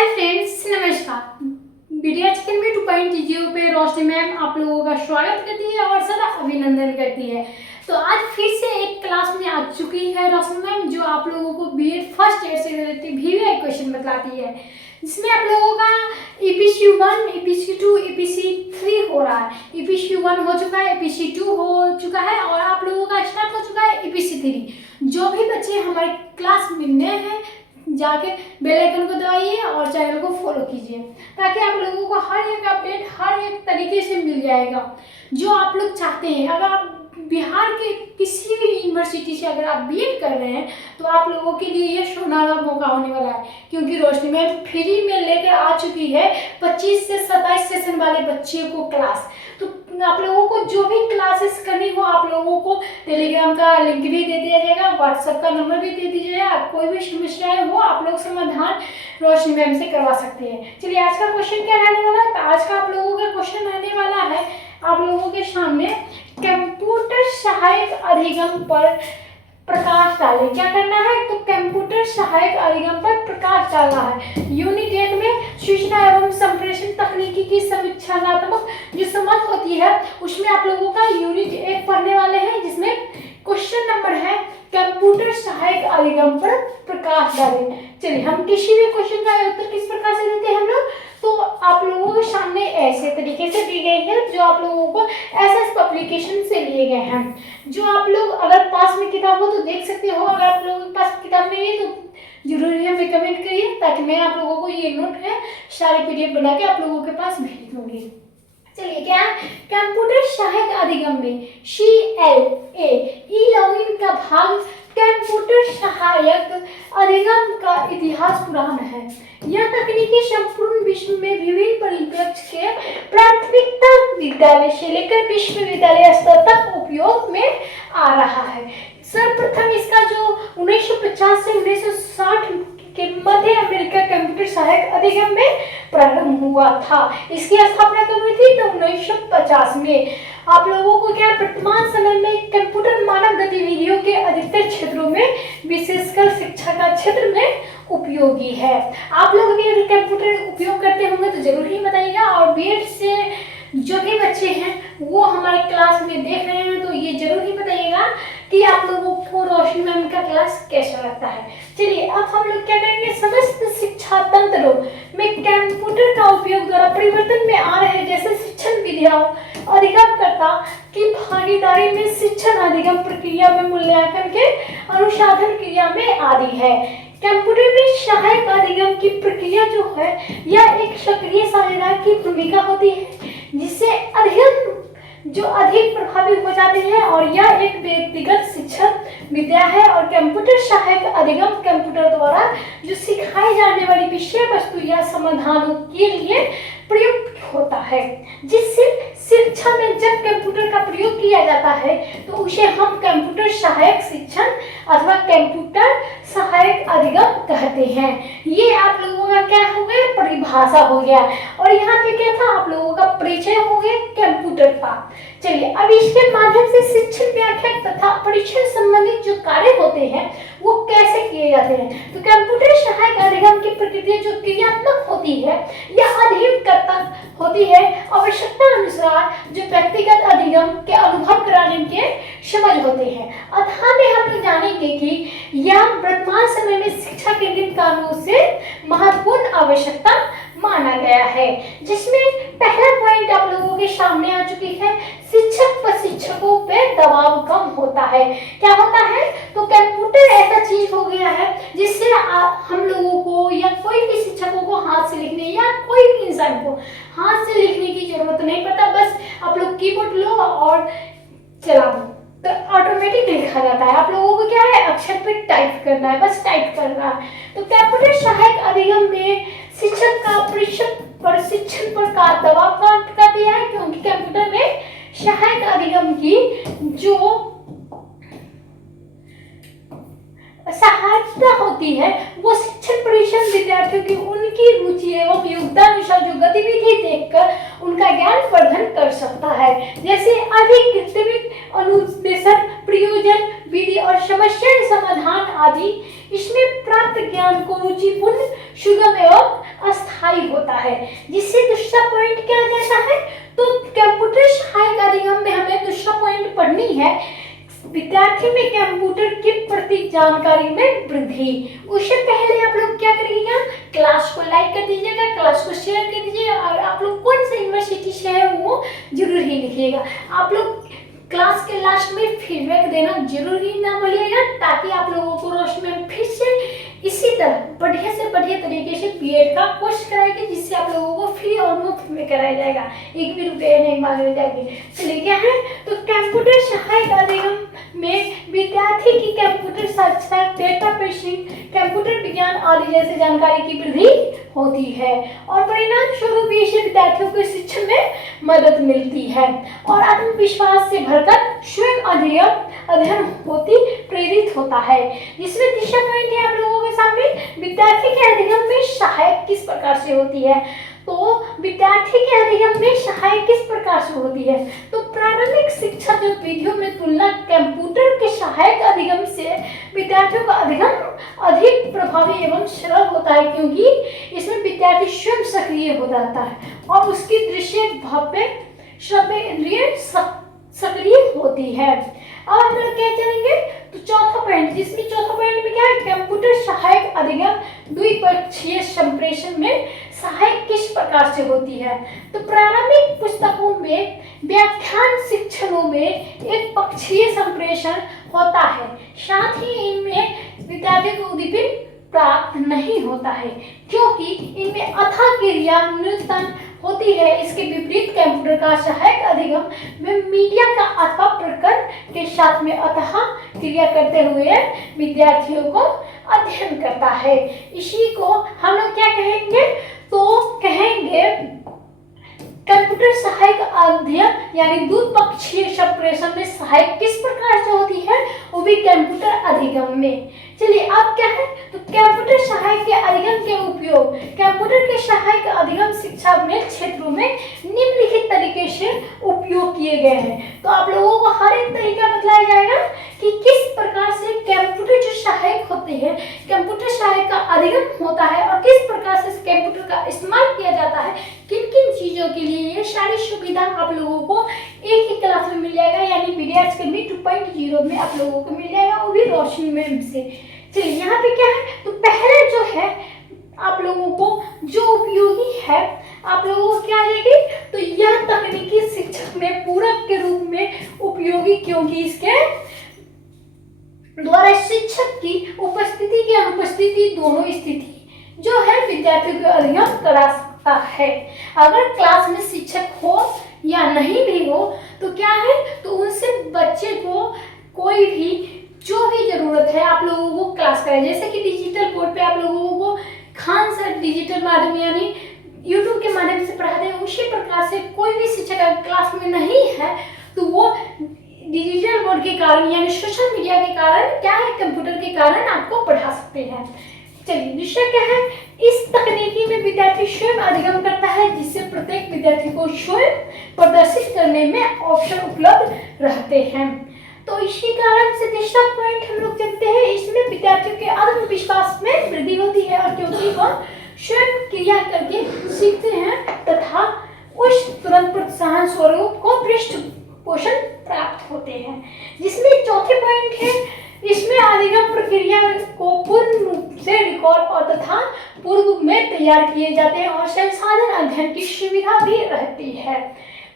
Hi friends, नमस्कार। Media chicken में 2.0 पे रोशनी मैम आप लोगों का स्वागत करती है और सदा अभिनंदन करती है। तो आज फिर से एक क्लास में आ चुकी है रोशनी मैम, जो आप लोगों को बीएड फर्स्ट ईयर से रिलेटेड वीवीआई क्वेश्चन बताती है, जिसमें आप लोगों का ईपीसी 1, ईपीसी 2, ईपीसी 3 हो रहा है। ईपीसी 1 हो चुका है, ईपीसी 2 हो चुका है और आप लोगों का स्टार्ट हो चुका है ईपीसी 3। जो भी बच्चे हमारे क्लास में नए हैं, जाके बेल आइकन को दबाइए और चैनल को फॉलो कीजिए, ताकि आप लोगों को हर एक अपडेट हर एक तरीके से मिल जाएगा जो आप लोग चाहते हैं। अगर आप बिहार के किसी भी यूनिवर्सिटी से अगर आप बीएड कर रहे हैं तो आप लोगों के लिए ये सुनहरा मौका होने वाला है, क्योंकि रोशनी मैम फ्री में लेकर आ चुकी है 25 से 27 सेशन वाले बच्चे को क्लास। तो आप लोगों को जो भी क्लासेस करनी हो, आप लोगों को टेलीग्राम का लिंक भी दे दिया जाएगा, व्हाट्सएप का नंबर भी दे दिया जाएगा। कोई भी समस्याएं हो आप लोग समाधान रोशनी मैम से करवा सकते हैं। चलिए, आज का क्वेश्चन क्या रहने वाला है? तो आज का आप लोगों का क्वेश्चन रहने वाला है आप लोगों के सामने, कंप्यूटर सहायक अधिगम पर प्रकाश डाले। क्या करना है? तो कंप्यूटर सहायक अधिगम पर प्रकाश डालना है। यूनिट 1 में सूचना एवं संप्रेषण तकनीकी की समीक्षात्मक जो समझ होती है, उसमें आप लोगों का यूनिट 1 पढ़ने वाले हैं, जिसमें क्वेश्चन नंबर है कंप्यूटर सहायक अधिगम पर प्रकाश डालें। चलिए, हम किसी भी क्वेश्चन का उत्तर किस प्रकार से देते हैं हम लोग, तो आप लोगों के सामने ऐसे तरीके से दी गई है, जो आप लोगों को एसएस पब्लिकेशन से लिए गए हैं। जो आप लोग अगर पास में किताब हो तो देख सकते हो, अगर आप लोगों के पास किताब नहीं है तो जरूरी है हमें कमेंट करिए, ताकि मैं आप लोगों को ये नोट है सारे पीडीएफ बना के आप लोगों के पास भेज दूंगी। चलिए, क्या है कंप्यूटर सहायक अधिगम में CLA ई लर्निंग का भाग कंप्यूटर सहायक अधिगम का इतिहास पुराना है। यह तकनीकी संपूर्ण विश्व में विभिन्न परिप्रेक्ष्य के प्राथमिकता विद्यालय से लेकर विश्वविद्यालय स्तर तक उपयोग में आ रहा है। सर्वप्रथम इसका जो 1950 से 1960 के मध्य अमेरिका कंप्यूटर सहायक अधिगम में प्रारंभ हुआ था। इसकी स्थापना कब हुई थी? तो 1950 में। आप लोगों को क्या वर्तमान समय में कंप्यूटर मानव गतिविधियों के अधिकतर क्षेत्रों में, विशेषकर शिक्षा का क्षेत्र में उपयोगी है। आप लोग भी अगर कंप्यूटर उपयोग करते होंगे तो जरूर ही बताइएगा। और बीएड से जो भी बच्चे हैं वो हमारे क्लास में देख रहे हैं तो ये जरूर ही बताइएगा कि आप लोगों को रोशनी मैम का क्लास कैसा लगता है। चलिए, अब हम लोग क्या करेंगे, समस्त शिक्षा तंत्रों में कंप्यूटर का उपयोग द्वारा परिवर्तन में आ रहे जैसे शिक्षण विधियों, अधिगमकर्ता की भागीदारी में शिक्षण अधिगम प्रक्रिया में, मूल्यांकन के अनुसाधन क्रिया में आदि है। कंप्यूटर में सहायक अधिगम की प्रक्रिया जो है, यह एक सक्रिय साझेदार की भूमिका होती है, जिससे अधिगम जो अधिक प्रभावी हो जाते हैं, और यह एक व्यक्तिगत शिक्षक विद्या है। और कंप्यूटर सहायक अधिगम कंप्यूटर द्वारा जो सिखाई जाने वाली विषय वस्तु या समाधानों के लिए प्रयुक्त होता है, जिससे शिक्षा में जब कंप्यूटर का प्रयोग किया जाता है तो उसे हम कंप्यूटर सहायक शिक्षण अथवा कंप्यूटर सहायक अधिगम कहते हैं। ये आप लोगों का क्या हो गया, परिभाषा हो गया। और यहाँ पे क्या था, आप लोगों का परिचय हो गया कंप्यूटर का। चलिए, अब इसके माध्यम से शिक्षण, व्याख्या तथा परीक्षण संबंधित जो कार्य होते हैं वो कैसे किए जाते हैं। तो कंप्यूटर सहायक अधिगम की प्रक्रिया जो क्रियात्मक होती है या अधिगमकर्ता होती है, आवश्यकता अनुसार जो व्यक्तिगत अधिगम के अनुभव कराने के समझ होते हैं। अतः में हम लोग जानेंगे कि यह वर्तमान समय में शिक्षा के किन कारणों से महत्वपूर्ण आवश्यकता माना गया है, जिसमें पहला पॉइंट आप लोगों के सामने आ चुकी है, शिक्षक व शिक्षकों पे दबाव कम होता है। क्या होता है? तो कंप्यूटर ऐसा चीज हो गया है जिससे हम लोगों को या कोई भी शिक्षकों को हाथ से लिखने या कोई भी इंसान को हाथ से लिखने की जरूरत नहीं पड़ता। बस आप लोग कीबोर्ड लो और चला दो तो ऑटोमेटिक लिखा जाता है। आप लोगों को क्या है, अक्षर पे टाइप करना है, बस टाइप करना है। तो कंप्यूटर सहायक अधिगम में शिक्षक का प्रशिक्षण पर का दबाव का दिया है, क्योंकि कंप्यूटर में सहायक अधिगम की जो सहायता होती है वो शिक्षण परिक्षण विद्यार्थियों की उनकी रुचि एवं योग्यता अनुसार जो गतिविधि देखकर उनका ज्ञान वर्धन कर सकता है, जैसे अधिक कृत्रिम अनुदेशन, प्रयोजन विधि और समस्या समाधान आदि। इसमें प्राप्त ज्ञान को रुचिपूर्ण, सुगम एवं है। जिससे दूसरा पॉइंट क्या आ जाता है, तो कंप्यूटर सहायक अधिगम में हमें दूसरा पॉइंट पढ़नी है, विद्यार्थी में कंप्यूटर के प्रति जानकारी में वृद्धि। उससे पहले आप लोग क्या करिएगा, क्लास को लाइक कर दीजिएगा, क्लास को शेयर कर दीजिएगा, और आप लोग कौन सा यूनिवर्सिटी से है वो जरूर ही लिखिएगा। आप लोग क्लास के लास्ट में फीडबैक देना जरूर ही ना भूलिएगा, ताकि आप लोगों को रोशनी में फिर से इसी तरह बढ़िया से बढ़िया तरीके से बीएड का कोर्स कराएगी, जिससे आप लोगों को फ्री और मुफ्त में कराया जाएगा, एक भी रुपये नहीं मांगे जाएंगे। चलिए क्या है, तो कंप्यूटर सहायक अधिगम में विद्यार्थी की कंप्यूटर साक्षरता, डेटा बेसिंग, कंप्यूटर विज्ञान आदि जैसे जानकारी की वृद्धि होती है, और परिणाम स्वरूप इससे विद्यार्थियों को शिक्षा में मदद मिलती है और आत्मविश्वास से भरकर स्वयं अध्ययन होती प्रेरित होता है। जिसमें तीसरा पॉइंट है आप लोगों के सामने, विद्यार्थी के अधिगम में सहायक किस प्रकार से होती है। तो विद्यार्थी के अधिगम में सहायक किस प्रकार से होती है, तो प्रारंभिक शिक्षा जो विधियों में तुलना कंप्यूटर के सहायक अधिगम से विद्यार्थियों का अधिगम अधिक प्रभावी एवं सरल होता है, क्योंकि इसमें विद्यार्थी स्वयं सक्रिय हो जाता है और उसकी दृश्य भव्य श्रव्य इंद्रिय सक्रिय होती है। अब हम लोग क्या चलेंगे, तो चौथा पॉइंट, जिसमें चौथा पॉइंट में क्या है, कंप्यूटर सहायक अधिगम द्विपक्षीय संप्रेषण में सहायक किस प्रकार से होती है। तो प्रारंभिक पुस्तकों में व्याख्यान शिक्षणों में एक पक्षीय संप्रेषण होता है, साथ ही इनमें विद्यार्थी को उद्दीपन प्राप्त नहीं होता है, क्योंकि इनमें अथाह क्रिया न्यूनतम होती है। इसके विपरीत कंप्यूटर का सहायक अधिगम में मीडिया का अथवा प्रकरण के साथ में अथाह क्रिया करते हुए विद्यार्थियों को अध्ययन करता है। इसी को हम लोग क्या कहेंगे, तो कहेंगे कंप्यूटर सहायक अध्ययन, यानी द्विपक्षीय संप्रेषण में सहायक किस प्रकार से होती है, वो भी कंप्यूटर अधिगम में। चलिए अब क्या है, तो कंप्यूटर सहायक के अधिगम के उपयोग, कंप्यूटर के सहायक अधिगम शिक्षा में क्षेत्रों में निम्नलिखित तरीके से उपयोग किए गए हैं। तो आप लोगों को हर एक तरीका बतलाया जाएगा कि किस प्रकार से कंप्यूटर जो सहायक होते हैं, कंप्यूटर सहायक का अधिगम होता है और किस प्रकार से कंप्यूटर का इस्तेमाल किया जाता है, किन किन चीजों के लिए। ये सारी सुविधा आप लोगों को एक ही क्लास में मिल जाएगा, यानी वीडियो एकेडमी 2.0 में आप लोगों को मिल जाएगा, वो भी रोशनी मैम से। चलिए यहाँ पे क्या है, तो पहले जो है आप लोगों को जो उपयोगी है, आप लोगों को क्या आएगी, तो यह तकनीकी शिक्षा में पूरक के रूप में उपयोगी, क्योंकि इसके द्वारा शिक्षक की उपस्थिति की अनुपस्थिति दोनों स्थिति जो है विद्यार्थियों को अधिगम करा सकता है। अगर क्लास में शिक्षक हो या नहीं भी हो तो क्या है, तो उनसे बच्चे को कोई भी जो भी जरूरत है आप लोगों को क्लास कराए। जैसे कि डिजिटल बोर्ड पे आप लोगों को खान सर डिजिटल माध्यम यानी यूट्यूब के माध्यम से पढ़ाते हैं, उसी प्रकार से कोई भी शिक्षक क्लास में नहीं है तो वो डिजिटल बोर्ड के कारण यानी सोशल मीडिया के कारण क्या है, कंप्यूटर के कारण आपको पढ़ा सकते हैं। चलिए दूसरा क्या है, इस तकनीकी में विद्यार्थी स्वयं अधिगम करता है, जिससे प्रत्येक विद्यार्थी को स्वयं प्रदर्शित करने में ऑप्शन उपलब्ध रहते हैं। तो इसी कारण से तीसरा पॉइंट हम लोग देखते हैं, इसमें विद्यार्थियों के आत्मविश्वास में वृद्धि होती है और क्योंकि वह स्वयं क्रिया करके सीखते हैं तथा उस तुरंत प्रोत्साहन स्वरूप को पृष्ठ पोषण प्राप्त होते हैं। जिसमें चौथे पॉइंट है, इसमें अधिगम प्रक्रिया को पूर्ण रूप से रिकॉर्ड और तथा पूर्व में तैयार किए जाते हैं और संसाधन अध्ययन की सुविधा भी रहती है।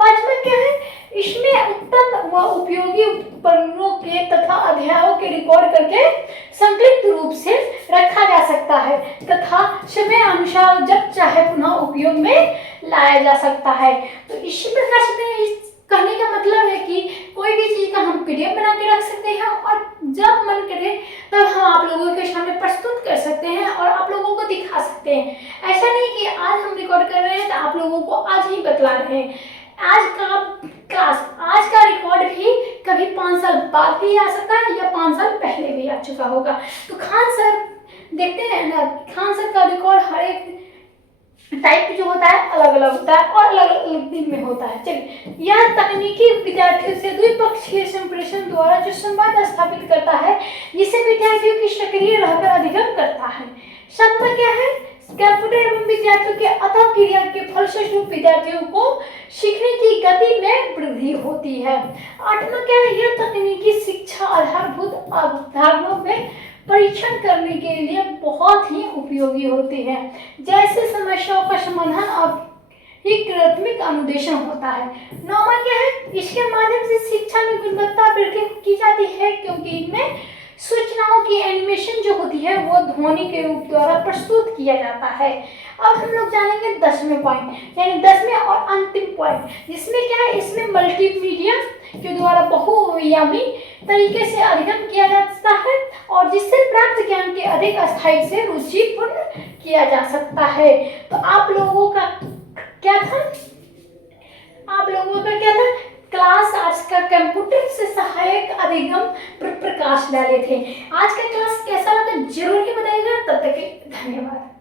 पांचवा क्या है, इसमें उत्तम व उपयोगी उपकरणों के तथा अध्यायों के रिकॉर्ड करके संकलित रूप से रखा जा सकता है तथा समय अनुसार जब चाहे पुनः उपयोग में लाया जा सकता है। तो इसी प्रकार से इस कहने का मतलब है कि कोई भी चीज का हम पीडीएफ बना के रख सकते हैं और जब मन करे तब हम आप लोगों के सामने प्रस्तुत कर सकते हैं और आप लोगों को दिखा सकते हैं। ऐसा नहीं कि आज हम रिकॉर्ड कर रहे हैं तो आप लोगों को आज ही बतला रहे हैं। आज का क्लास, आज का रिकॉर्ड भी कभी 5 साल बाद भी आ सकता है या 5 साल पहले भी आ चुका होगा। तो खान सर देखते हैं ना, खान सर का रिकॉर्ड हर एक टाइप जो होता है अलग अलग होता है और अलग अलग दिन में होता है। चलिए, यह तकनीकी विद्यार्थियों से द्विपक्षीय संप्रेषण द्वारा जो संवाद स्थापित करता है, जिससे विद्यार्थियों की सक्रिय रहकर अधिगम करता है। सातवां क्या है, कंप्यूटर एवं विद्यार्थियों के अथक क्रिया के फलस्वरूप विद्यार्थियों को सीखने की गति में वृद्धि होती है। आठवां क्या है, यह तकनीकी शिक्षा आधारभूत अवधारणाओं में परीक्षण करने के लिए बहुत ही उपयोगी होती है, जैसे समस्याओं का समाधान और प्राथमिक अनुदेशन होता है। नौवां क्या है, इसके माध्यम से शिक्षा में गुणवत्ता वृद्धि की जाती है, क्योंकि इनमें सूचनाओं की एनिमेशन जो होती है वो ध्वनि के रूप द्वारा प्रस्तुत किया जाता है। अब हम लोग जानेंगे 10वें पॉइंट, यानी 10वें और अंतिम पॉइंट, जिसमें क्या है, इसमें मल्टीमीडिया के द्वारा बहुआयामी तरीके से अध्ययन किया जाता है और जिससे प्राप्त ज्ञान के अधिक अस्थायी से रुचिपूर्ण किया जा सकता है। तो आप लोगों का क्या था, क्लास आज का कंप्यूटर से सहायक अधिगम पर प्रकाश डाले थे। आज का क्लास कैसा लगा जरूर ही बताइएगा। तब तक के धन्यवाद।